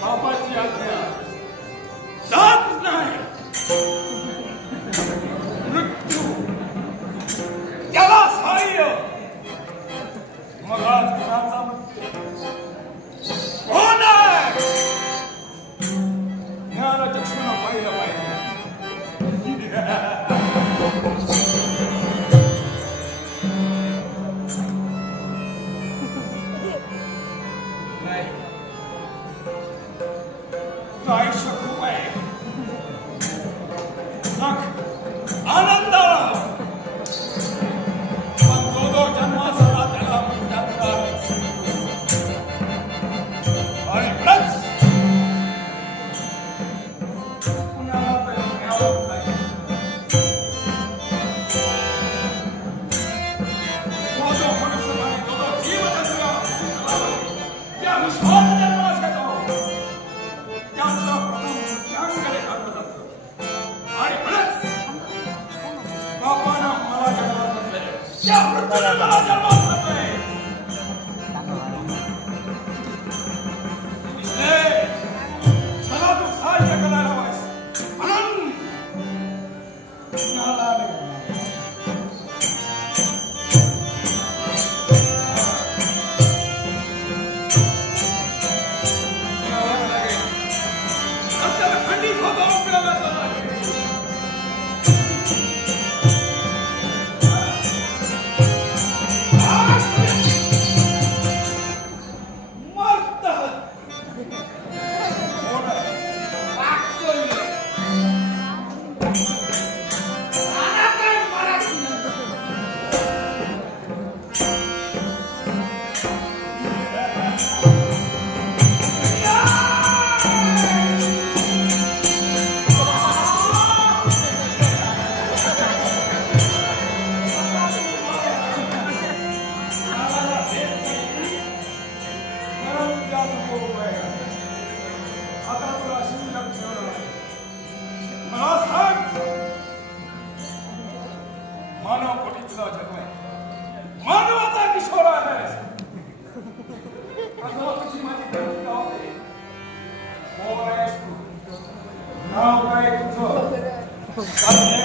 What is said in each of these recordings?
बापाची आज्ञा जात नाही मृत्यू त्याला सहाय्य मग आज कुणाचा कोण आहे ज्ञानचक्षुनं पाहिलं पाहिजे आयुष्य खूप आहे आनंदाला पण जो जन्म झाला त्याला आपण टाकणार आणि प्लस पुन्हा मिळावं नाही जो मनुष्य आणि जो जीव त्या विश्वास जन्मास घेतो त्याचा प्रथम त्यागकडे घातलं जातं आणि प्लस बापानं मला जन्मात घातलंय त्या वृत्तीने मला जन्मात घातलंय मला तू सहाय्य करायला हवायस म्हणून मला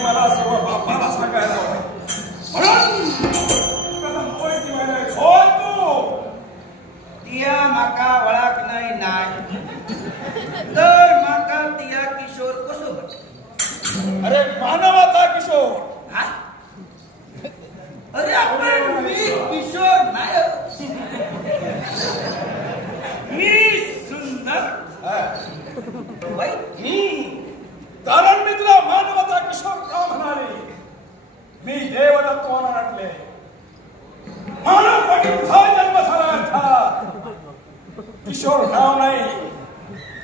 मला सर्व बापाला सांगायला म्हणून तिया माका वळख नाही तर माका तिया किशोर कसो अरे मानवाचा किशोर अरे आपण मी किशोर नाही मी सुंदर कारण मी तुला मानवाचा किशोर का म्हणाले मी देवदत्वानं नटले मानव पटीचा जन्म झाला अर्थात किशोर नाव नाही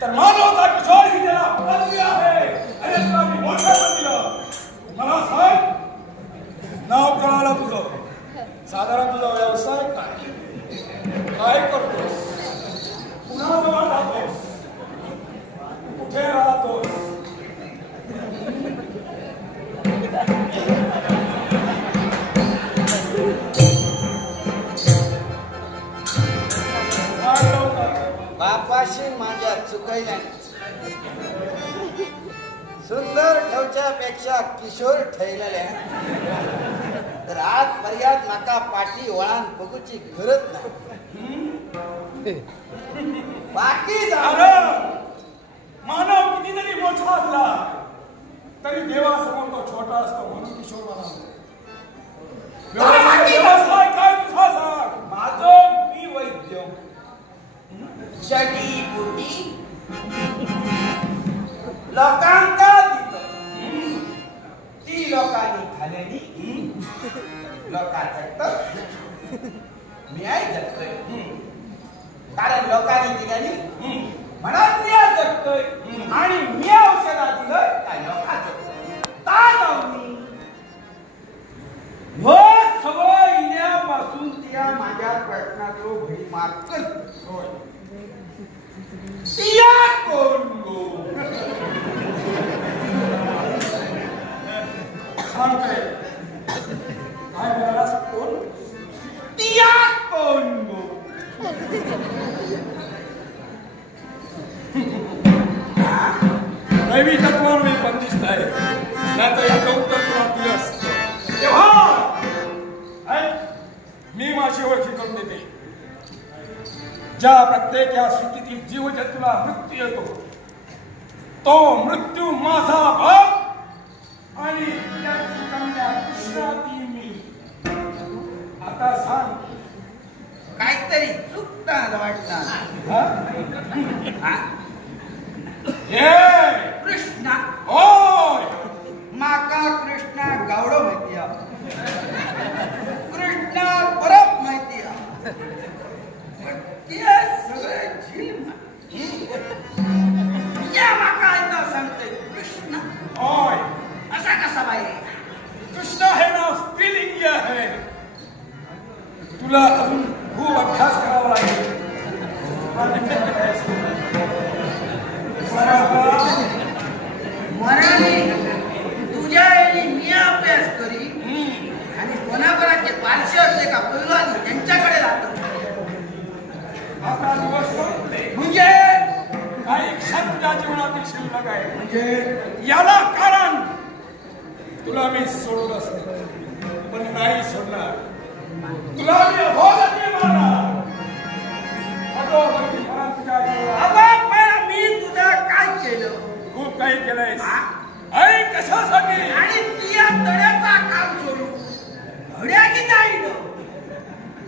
तर मानवाचा किशोर ही त्याला पदवी आहे आणि तुला मी मोठं दिलं मला सांग नाव कळालं तुझं साधारण तुझा व्यवसाय काय करतोस कुणाजवळ राहतोस कुठे राहतोस बापाशी माझ्या चुकायला सुंदर ठेवच्यापेक्षा किशोर ठेवलेल्या तर आज पर्यात नाका पाठी वळण बघूची गरज नाही बाकी मानव किती जरी मोठा असला तरी देवासमोर तो छोटा असतो म्हणून किशोर म्हणाला व्यवसाय काय तुझा सांग माझं मी वैद्य जडी बुटी लोकांका दिलं ती लोकांनी खाल्लेली लोका जगत मी आई जगतोय कारण लोकांनी दिल्यानी म्हणून मी जगतोय आणि मी औषधा दिलं काय लोका जगतोय हो सवय इल्यापासून त्या माझ्या प्रश्नाचो भडीमार करतो तिया कोण गो सांगते काय म्हणालास दैवी तत्वावर मी बंदिस्त आहे नाही तर याचं उत्तर तुला दिलं असतं तेव्हा मी माझी ओळखी करून देते ज्या प्रत्येक या स्थितीतील जीवजंतूला मृत्यू येतो तो मृत्यू माझा बाप आणि त्याची कन्या कृष्णा ती मी आता सांग काहीतरी चुकतं वाटतं कृष्णा होय माका कृष्णा गावडो माहिती कृष्णा बरोबर माहिती सगळे या माका एकदा सांगते कृष्णा होय असा कसा बाई कृष्ण हे नाव स्त्रीलिंगी आहे तुला अजून खूप अभ्यास करावा लागेल मराठी तुझ्या आईने मी अभ्यास करी आणि कोणाकोणाचे पारशी असले का पैलवान त्यांच्याकडे जातो आता दिवस संपले म्हणजे काही क्षण तुझ्या जीवनातील शिल्लक आहे म्हणजे याला कारण तुला मी सोडून असते पण नाही सोडणार तुला मी अभोगती मारणार अधोगती मला तुझ्या जीवनात पण मी तुझं काय केलं खूप काही केलंय आई कशासाठी आणि ती या तळ्याचा काम सोडू घड्या की नाही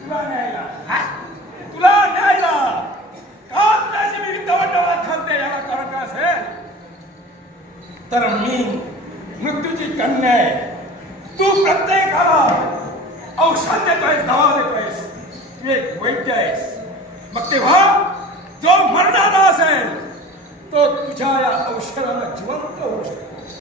तुला न्यायला तुला न्यायला का तुझ्याशी मी विद्यावंडवात घालते याला कारण काय असेल तर मी मृत्यूची कन्या आहे तू प्रत्येकाला औषध देतोयस दवा देतोयस तू एक वैद्य आहेस मग तेव्हा जो मरणारा असेल तो तुझ्या या औषधाला जिवंत होऊ शकतो